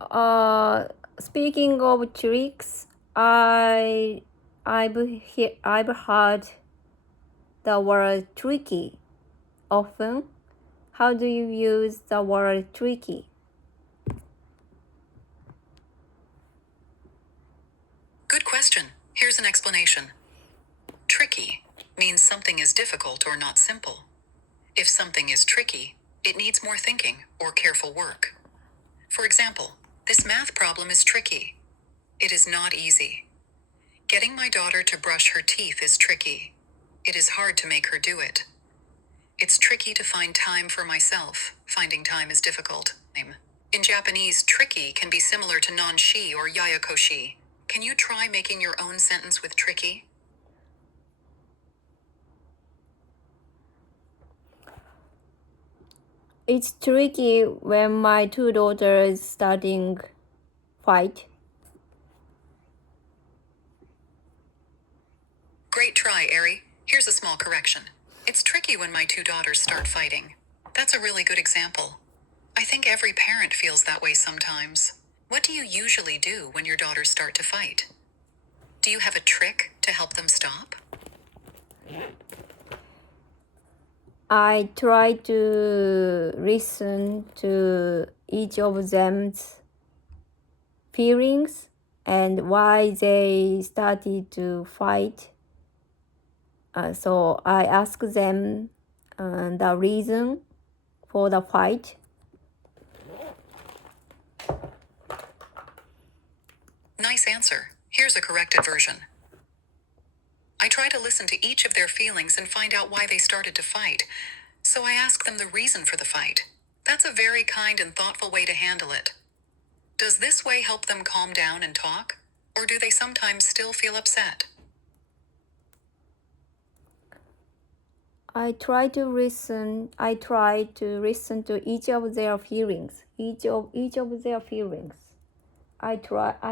Uh, Speaking of tricks, I've heard the word tricky often. How do you use the word tricky? Good question. Here's an explanation. Tricky means something is difficult or not simple. If something is tricky, it needs more thinking or careful work. For example, this math problem is tricky. It is not easy. Getting my daughter to brush her teeth is tricky. It is hard to make her do it. It's tricky to find time for myself. Finding time is difficult. In Japanese, tricky can be similar to non-shi or yayakoshi. Can you try making your own sentence with tricky? It's tricky when my two daughters starting fight. Great try, Ari. Here's a small correction. It's tricky when my two daughters start fighting. That's a really good example. I think every parent feels that way sometimes. What do you usually do when your daughters start to fight? Do you have a trick to help them stop? I try to listen to each of them's feelings and why they started to fight. So I ask them the reason for the fight. Nice answer. Here's a corrected version. I try to listen to each of their feelings and find out why they started to fight. So I ask them the reason for the fight. That's a very kind and thoughtful way to handle it. Does this way help them calm down and talk? Or do they sometimes still feel upset? I try to listen to each of their feelings. Each of their feelings. I try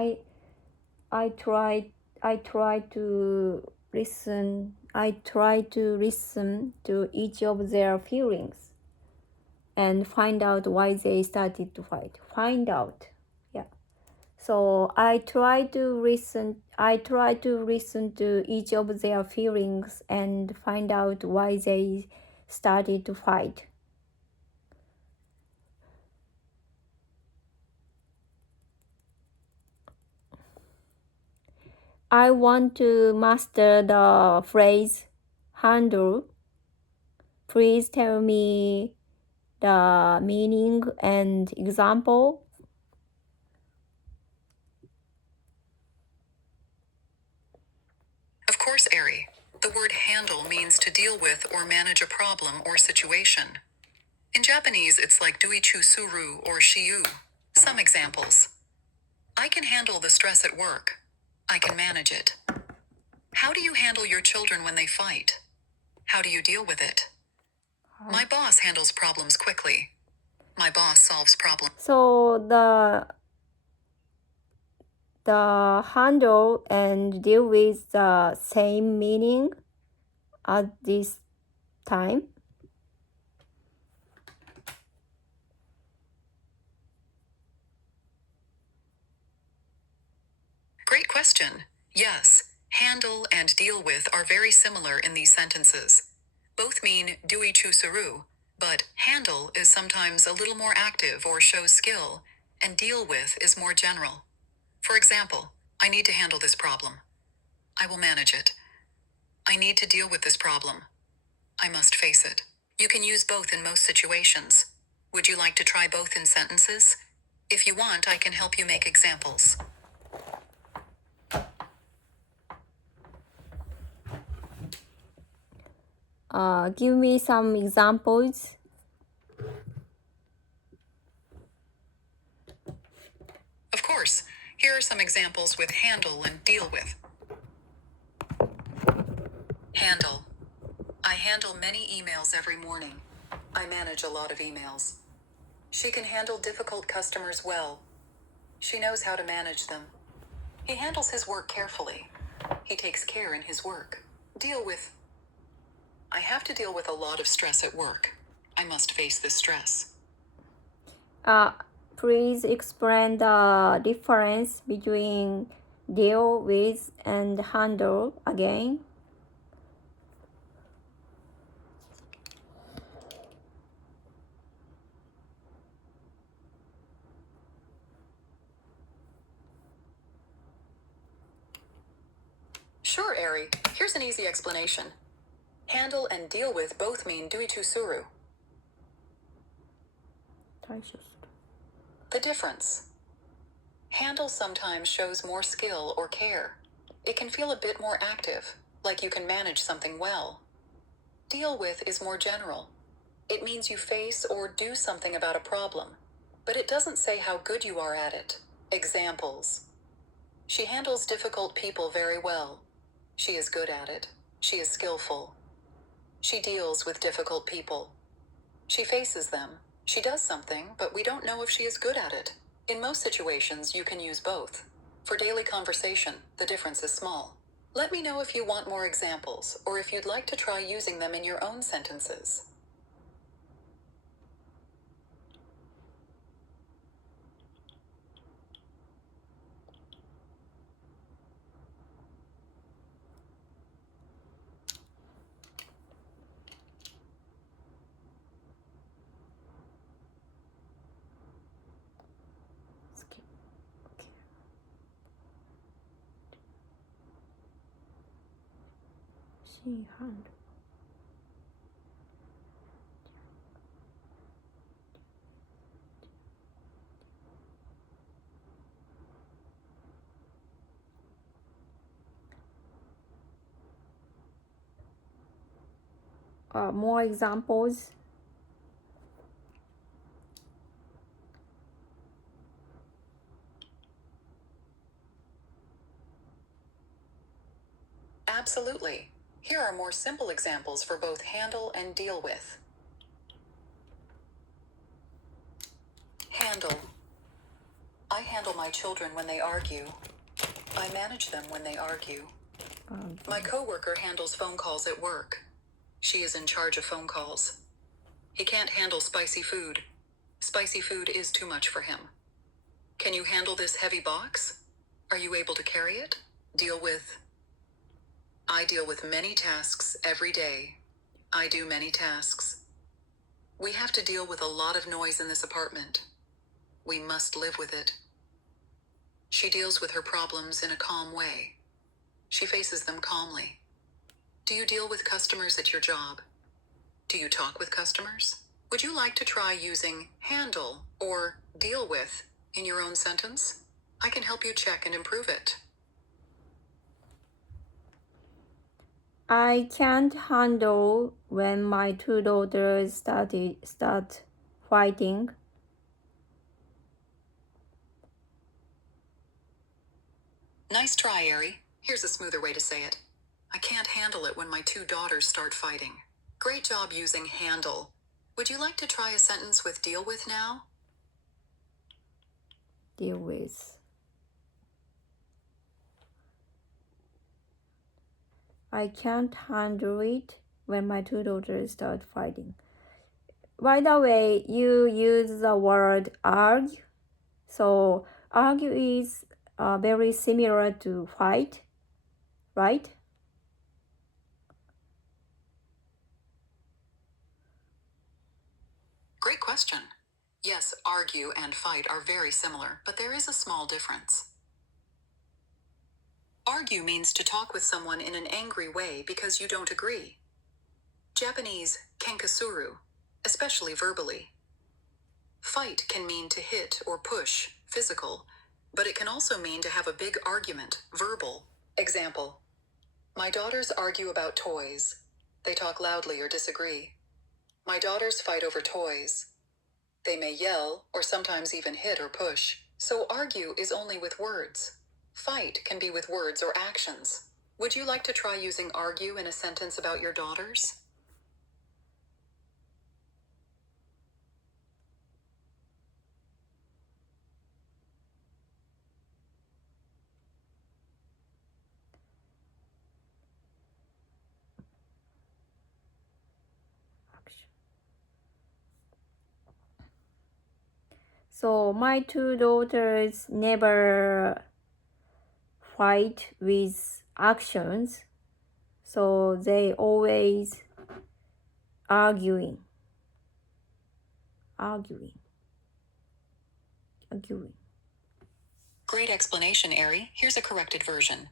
to listen. I try to listen to each of their feelings and find out why they started to fight. Find out. Yeah. So I try to listen to each of their feelings and find out why they started to fight. I want to master the phrase handle. Please tell me the meaning and example. Of course, Ari. The word handle means to deal with or manage a problem or situation. In Japanese, it's like duichu suru or shiu. Some examples. I can handle the stress at work. I can manage it. How do you handle your children when they fight? How do you deal with it? My boss handles problems quickly. My boss solves problems. So the handle and deal with the same meaning at this time. Great question. Yes, handle and deal with are very similar in these sentences. Both mean duichu suru, but handle is sometimes a little more active or shows skill, and deal with is more general. For example, I need to handle this problem. I will manage it. I need to deal with this problem. I must face it. You can use both in most situations. Would you like to try both in sentences? If you want, I can help you make examples. Give me some examples. Of course, here are some examples with handle and deal with. Handle. I handle many emails every morning. I manage a lot of emails. She can handle difficult customers well. She knows how to manage them. He handles his work carefully. He takes care in his work. Deal with. I have to deal with a lot of stress at work. I must face this stress. Please explain the difference between deal with and handle again. Sure, Eri. Here's an easy explanation. Handle and deal with both mean duitusuru. The difference. Handle sometimes shows more skill or care. It can feel a bit more active, like you can manage something well. Deal with is more general. It means you face or do something about a problem, but it doesn't say how good you are at it. Examples. She handles difficult people very well. She is good at it. She is skillful. She deals with difficult people. She faces them. She does something, but we don't know if she is good at it. In most situations, you can use both. For daily conversation, the difference is small. Let me know if you want more examples, or if you'd like to try using them in your own sentences. She handle. More examples. Absolutely. Here are more simple examples for both handle and deal with. Handle. I handle my children when they argue. I manage them when they argue. My coworker handles phone calls at work. She is in charge of phone calls. He can't handle spicy food. Spicy food is too much for him. Can you handle this heavy box? Are you able to carry it? Deal with. I deal with many tasks every day. I do many tasks. We have to deal with a lot of noise in this apartment. We must live with it. She deals with her problems in a calm way. She faces them calmly. Do you deal with customers at your job? Do you talk with customers? Would you like to try using handle or deal with in your own sentence? I can help you check and improve it. I can't handle when my two daughters start fighting. Nice try, Eri. Here's a smoother way to say it. I can't handle it when my two daughters start fighting. Great job using handle. Would you like to try a sentence with deal with now? Deal with. I can't handle it when my two daughters start fighting. By the way, you use the word argue. So argue is very similar to fight, right? Great question. Yes, argue and fight are very similar, but there is a small difference. Argue means to talk with someone in an angry way because you don't agree. Japanese kenkasuru, especially verbally. Fight can mean to hit or push, physical, but it can also mean to have a big argument, verbal. Example. My daughters argue about toys. They talk loudly or disagree. My daughters fight over toys. They may yell or sometimes even hit or push. So argue is only with words. Fight can be with words or actions. Would you like to try using argue in a sentence about your daughters? So my two daughters never fight with actions, so they always arguing. Great explanation, Ari. Here's a corrected version.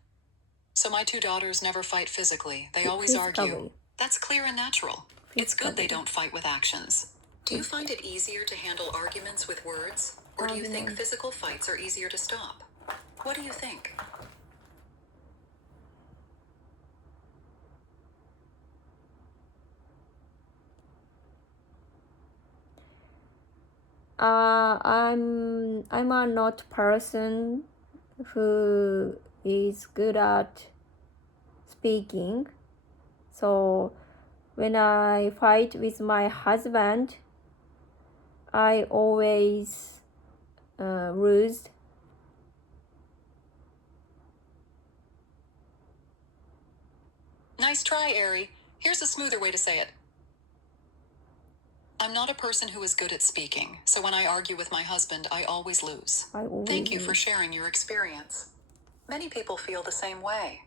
So my two daughters never fight physically. They always argue. Physically. That's clear and natural. It's good they Physically. don't fight with actions. Do you find it easier to handle arguments with words? Or do you think Argument. physical fights are easier to stop? What do you think? I'm a not person who is good at speaking. So when I fight with my husband, I always lose. Nice try, Ari. Here's a smoother way to say it. I'm not a person who is good at speaking, so when I argue with my husband, I always lose. Thank you for sharing your experience. Many people feel the same way.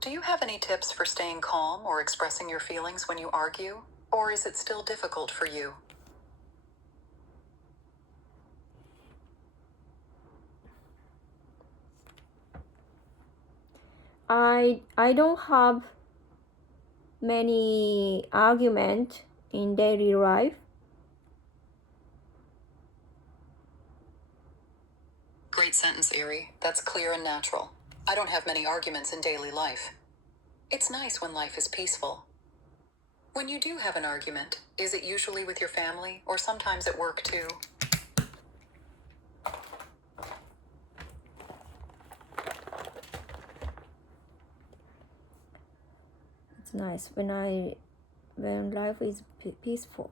Do you have any tips for staying calm or expressing your feelings when you argue? Or is it still difficult for you? I don't have many argument in daily life. Great sentence, Ari. That's clear and natural. I don't have many arguments in daily life. It's nice when life is peaceful. When you do have an argument, is it usually with your family or sometimes at work too? It's nice when life is peaceful.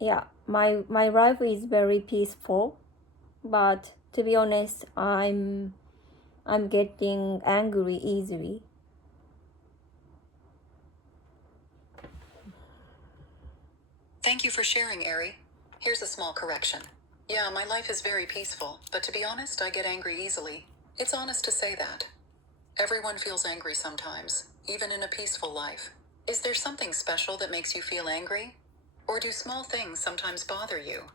Yeah, my life is very peaceful, but to be honest, I'm getting angry easily. Thank you for sharing, Ari. Here's a small correction. Yeah, my life is very peaceful, but to be honest, I get angry easily. It's honest to say that. Everyone feels angry sometimes, even in a peaceful life. Is there something special that makes you feel angry? Or do small things sometimes bother you?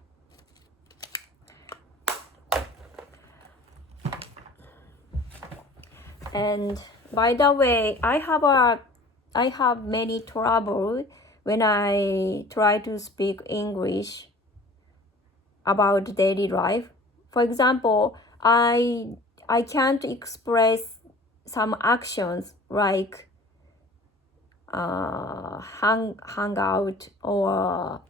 And by the way, I have many trouble when I try to speak English about daily life. For example, I can't express some actions like hang out or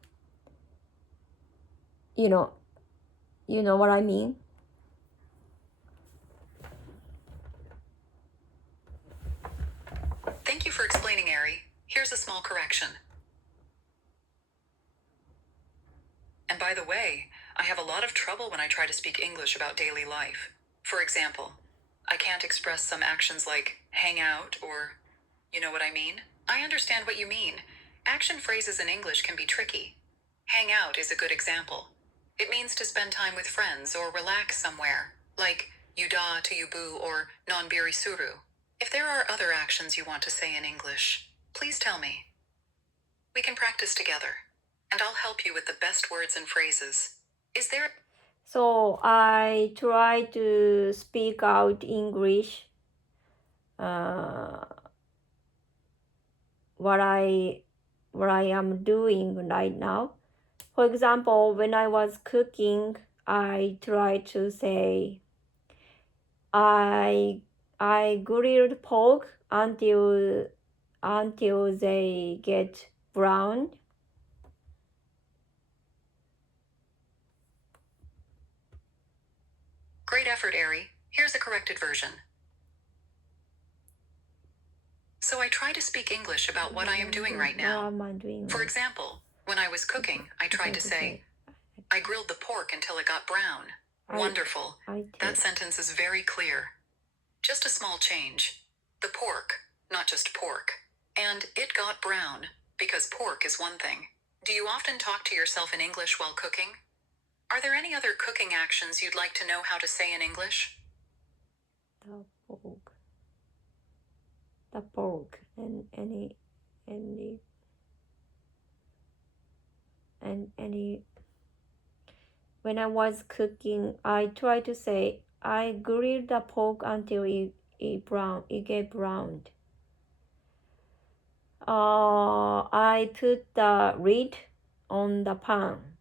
you know what I mean. Thank you for explaining, Ari. Here's a small correction. And by the way, I have a lot of trouble when I try to speak English about daily life. For example, I can't express some actions like hang out or, you know what I mean? I understand what you mean. Action phrases in English can be tricky. Hang out is a good example. It means to spend time with friends or relax somewhere, like yuda to yubu or non-biri suru. If there are other actions you want to say in English, please tell me. We can practice together, and I'll help you with the best words and phrases. Is there... So I try to speak out English. What I am doing right now. For example, when I was cooking, I tried to say I grilled pork until they get brown. Great effort, Ari. Here's a corrected version. So I try to speak English about what I am doing right now. What am I doing? For example, when I was cooking, I tried to say, I grilled the pork until it got brown. Wonderful. That sentence is very clear. Just a small change. The pork, not just pork. And it got brown, because pork is one thing. Do you often talk to yourself in English while cooking? Are there any other cooking actions you'd like to know how to say in English? The pork, and any. When I was cooking, I try to say I grilled the pork until it get browned. I put the lid on the pan.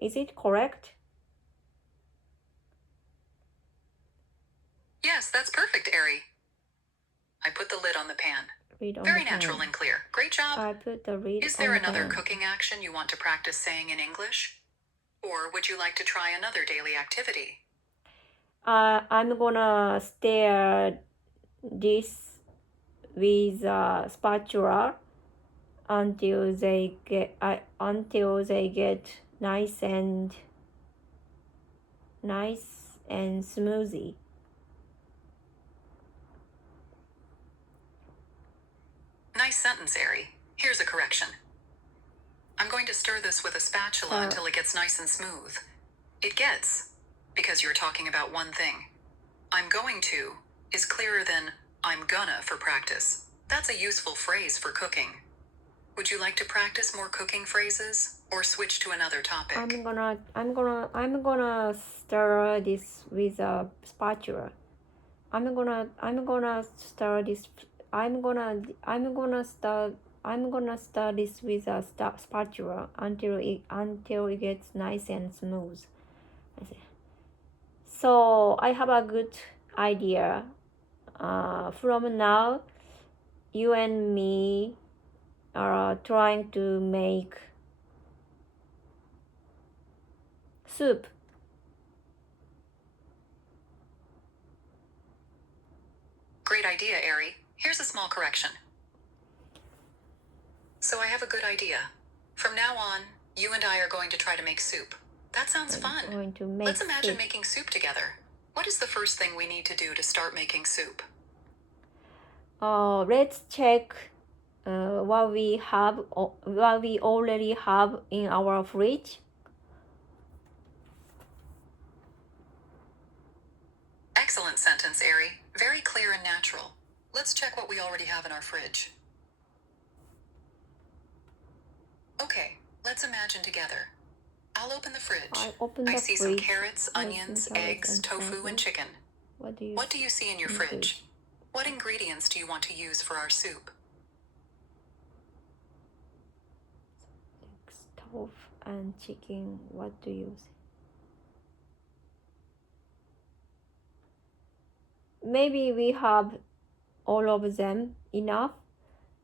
Is it correct? Yes, that's perfect, Ari. I put the lid on the pan. Very natural and clear. Great job. I put the lid Is there on the another pan. cooking action you want to practice saying in English? Or would you like to try another daily activity? I'm gonna stir this with a spatula until they get nice and smoothie. Nice sentence, Ari. Here's a correction. I'm going to stir this with a spatula until it gets nice and smooth. It gets, because you're talking about one thing. I'm going to is clearer than I'm gonna for practice. That's a useful phrase for cooking. Would you like to practice more cooking phrases or switch to another topic? I'm gonna stir this with a spatula. I'm gonna stir this with a spatula until it gets nice and smooth. So I have a good idea. From now, you and me are trying to make soup. Great idea, Ari. Here's a small correction. So I have a good idea. From now on, you and I are going to try to make soup. That sounds fun. Let's imagine making soup together. What is the first thing we need to do to start making soup? Let's check what we already have in our fridge. Excellent sentence, Ari. Very clear and natural. Let's check what we already have in our fridge. Okay, let's imagine together. I'll open the fridge. I see some carrots, onions, eggs, tofu, and chicken. What do you see in your fridge? What ingredients do you want to use for our soup? Tofu and chicken. What do you see? Maybe we have all of them enough,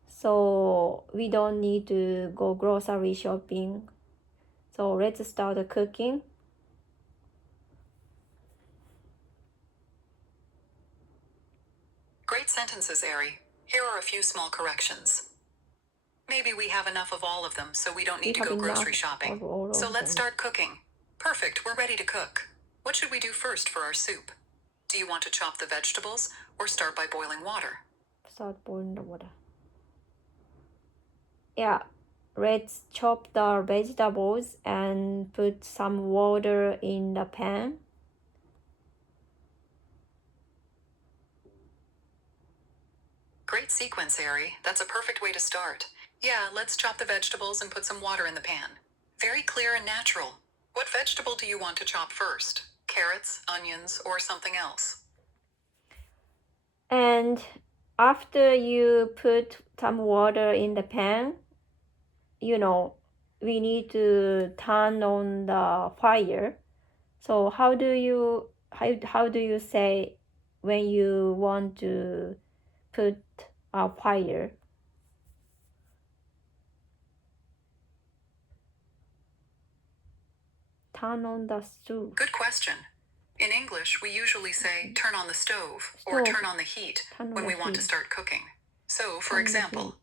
so we don't need to go grocery shopping. So let's start cooking. Great sentences, Ari. Here are a few small corrections. Maybe we have enough of all of them, so we don't need to go grocery shopping. So let's start cooking. Perfect, we're ready to cook. What should we do first for our soup? Do you want to chop the vegetables or start by boiling water? Start boiling the water. Yeah, let's chop the vegetables and put some water in the pan. Great sequence, Ari. That's a perfect way to start. Yeah, let's chop the vegetables and put some water in the pan. Very clear and natural. What vegetable do you want to chop first? Carrots, onions, or something else? And after you put some water in the pan, we need to turn on the fire. So how do you say when you want to put a fire? Turn on the stove. Good question. In English, we usually say turn on the stove or turn on the heat when we want to start cooking. So, for example,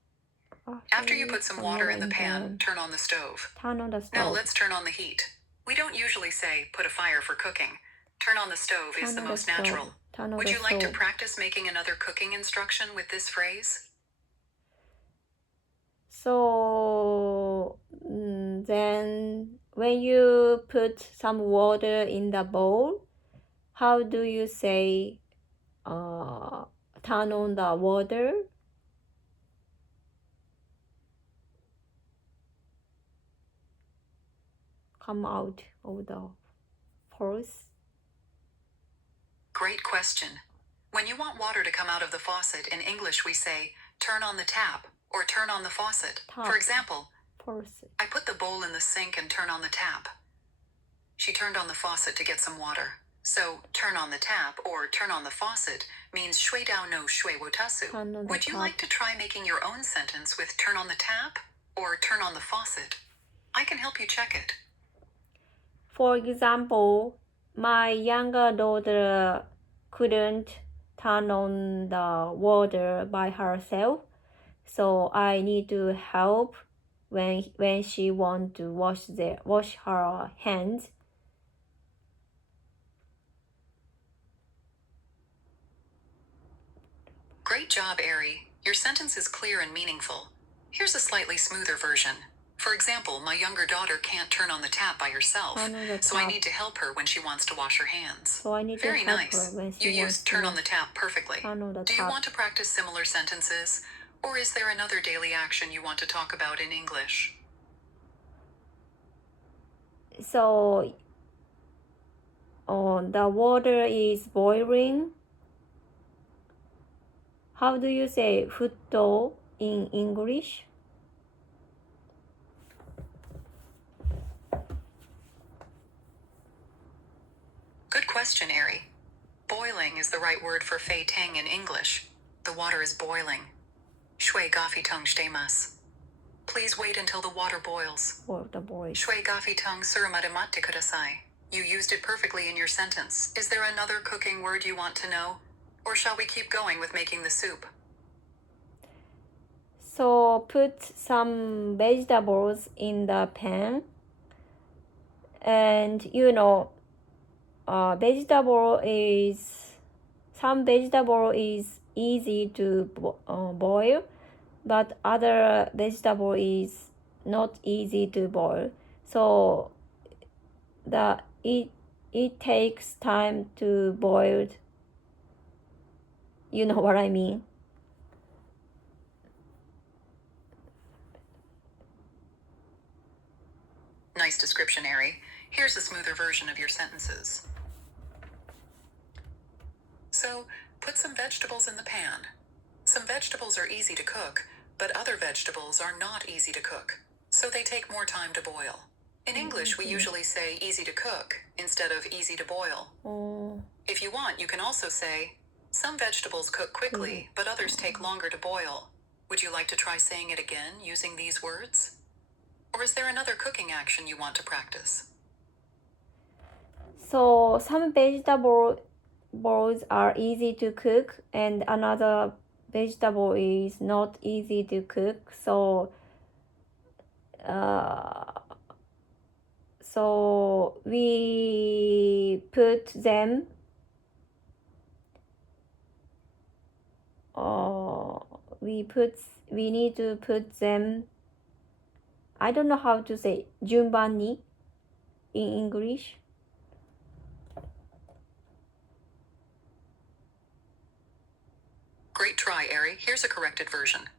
after you put some water in the pan, turn on the stove. Now let's turn on the heat. We don't usually say put a fire for cooking. Turn on the stove is the most natural. Would you like to practice making another cooking instruction with this phrase? So then when you put some water in the bowl, how do you say turn on the water? Come out of the force. Great question. When you want water to come out of the faucet, in English we say, turn on the tap or turn on the faucet. Tap. For example, Force. I put the bowl in the sink and turn on the tap. She turned on the faucet to get some water. So, turn on the tap or turn on the faucet means shui dao no shui wo tasu. Turn on the Would you tap. like to try making your own sentence with turn on the tap or turn on the faucet? I can help you check it. For example, my younger daughter couldn't turn on the water by herself, so I need to help when she want to wash her hands. Great job, Ari. Your sentence is clear and meaningful. Here's a slightly smoother version. For example, my younger daughter can't turn on the tap by herself, Turn on the so I tap. need to help her when she wants to wash her hands. So I need Very to help nice. her when she You wants used to turn on the tap perfectly. turn on the Do you tap. want to practice similar sentences? Or is there another daily action you want to talk about in English? So the water is boiling. How do you say "futto" in English? Good question, Ari. Boiling is the right word for fei tang in English. The water is boiling. Shui gafi tung shitemasu. Please wait until the water boils. Or the boys. Shui gafi tung surumade kudasai. You used it perfectly in your sentence. Is there another cooking word you want to know? Or shall we keep going with making the soup? So put some vegetables in the pan, and some vegetable is easy to boil, but other vegetable is not easy to boil. So it takes time to boil. You know what I mean? Nice description, Ari. Here's a smoother version of your sentences. So, put some vegetables in the pan. Some vegetables are easy to cook, but other vegetables are not easy to cook, so they take more time to boil. In English, we usually say easy to cook instead of easy to boil. If you want, you can also say, some vegetables cook quickly, but others take longer to boil. Would you like to try saying it again using these words? Or is there another cooking action you want to practice? So some vegetables are easy to cook, and another vegetable is not easy to cook. So we put them. We need to put them. I don't know how to say "junban in English. Great try, Ari. Here's a corrected version.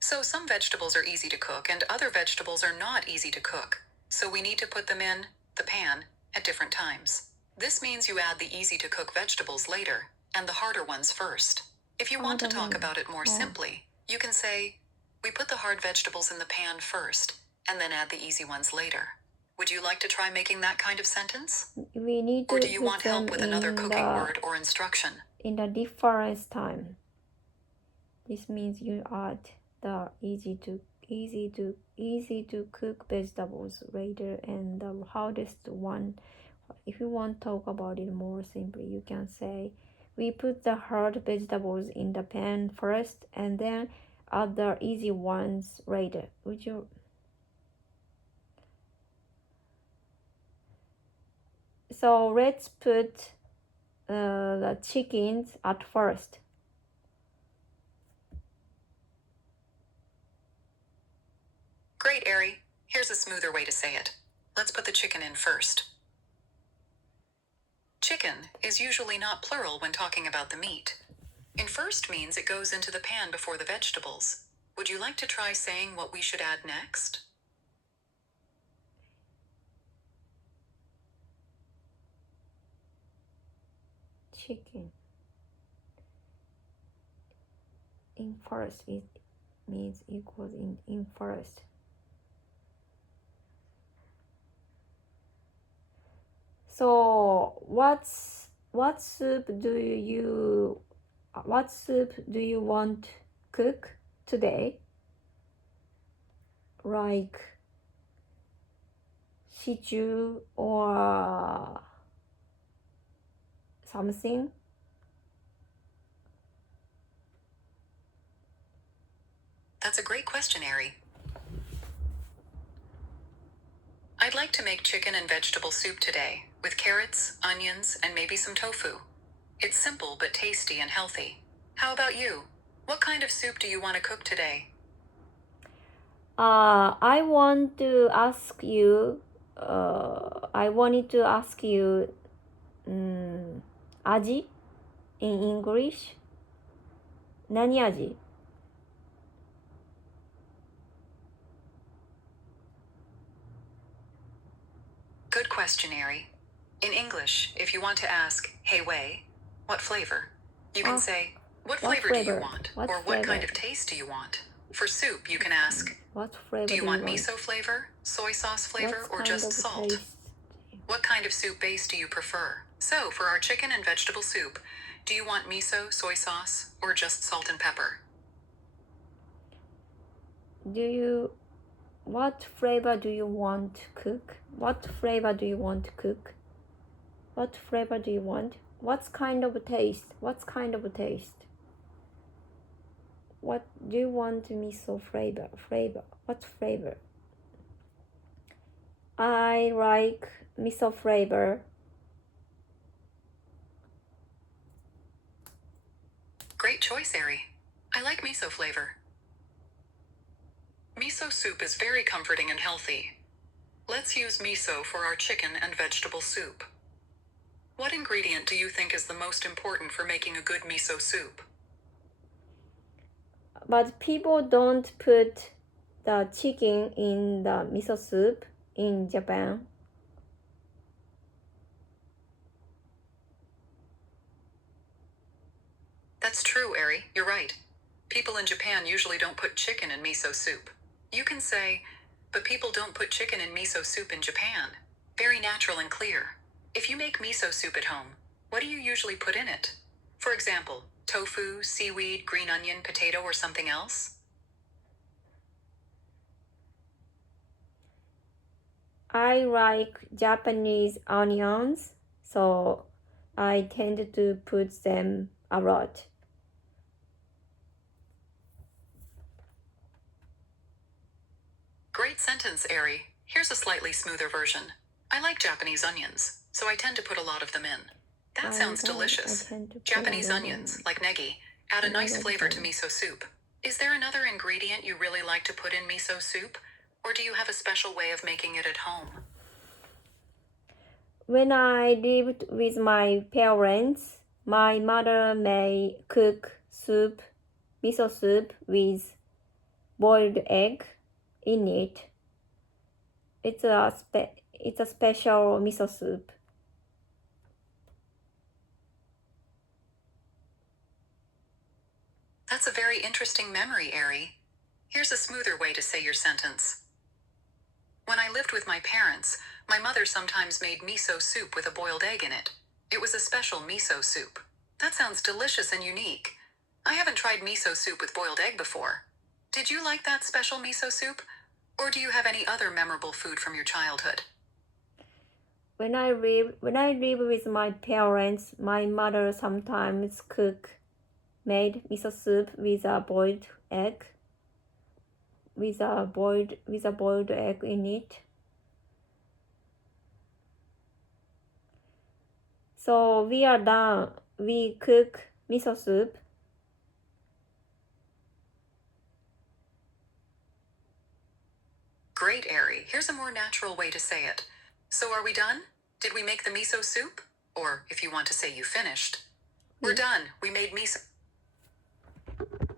So some vegetables are easy to cook and other vegetables are not easy to cook. So we need to put them in the pan at different times. This means you add the easy to cook vegetables later and the harder ones first. If you want to talk about it more simply, you can say, we put the hard vegetables in the pan first and then add the easy ones later. Would you like to try making that kind of sentence? We need to Or do you put want help them with another in cooking word or instruction? In the difference time. This means you add the easy to cook vegetables later, and the hardest one. If you want to talk about it more simply, you can say, we put the hard vegetables in the pan first and then add the easy ones later. Would you? So let's put the chickens at first. Great, Ari. Here's a smoother way to say it. Let's put the chicken in first. Chicken is usually not plural when talking about the meat. In first means it goes into the pan before the vegetables. Would you like to try saying what we should add next? Chicken. In first, it means equals in first. So what soup do you want cook today? Like stew or something? That's a great question, Ari. I'd like to make chicken and vegetable soup today, with carrots, onions, and maybe some tofu. It's simple but tasty and healthy. How about you? What kind of soup do you want to cook today? I wanted to ask you, 아지? In English? 何味? Good question, Ari. In English, if you want to ask, hey Wei, what flavor? You can say, what flavor do you want? Or what kind of taste do you want? For soup, you can ask, What flavor do you want miso flavor, soy sauce flavor, or just salt? Taste? What kind of soup base do you prefer? So, for our chicken and vegetable soup, do you want miso, soy sauce, or just salt and pepper? What flavor do you want to cook? What flavor do you want to cook? What flavor do you want? What kind of taste? What kind of taste? What do you want miso flavor? What flavor? I like miso flavor. Great choice, Ari. I like miso flavor. Miso soup is very comforting and healthy. Let's use miso for our chicken and vegetable soup. What ingredient do you think is the most important for making a good miso soup? But people don't put the chicken in the miso soup in Japan. That's true, Ari. You're right. People in Japan usually don't put chicken in miso soup. You can say, but people don't put chicken in miso soup in Japan. Very natural and clear. If you make miso soup at home, what do you usually put in it? For example, tofu, seaweed, green onion, potato, or something else? I like Japanese onions, so I tend to put them a lot. Great sentence, Ari. Here's a slightly smoother version. I like Japanese onions, so I tend to put a lot of them in. That sounds delicious. Japanese onions, like negi, add a nice flavor to miso soup. Is there another ingredient you really like to put in miso soup? Or do you have a special way of making it at home? When I lived with my parents, my mother may cook soup, miso soup with boiled egg in it. It's a special miso soup. That's a very interesting memory, Ari. Here's a smoother way to say your sentence. When I lived with my parents, my mother sometimes made miso soup with a boiled egg in it. It was a special miso soup. That sounds delicious and unique. I haven't tried miso soup with boiled egg before. Did you like that special miso soup? Or do you have any other memorable food from your childhood? When I live with my parents, my mother sometimes made miso soup with a boiled egg. With a boiled egg in it. So we are done. We cook miso soup. great, Ari. Here's a more natural way to say it. So are we done? Did we make the miso soup? Or if you want to say you finished. We're done. We made miso.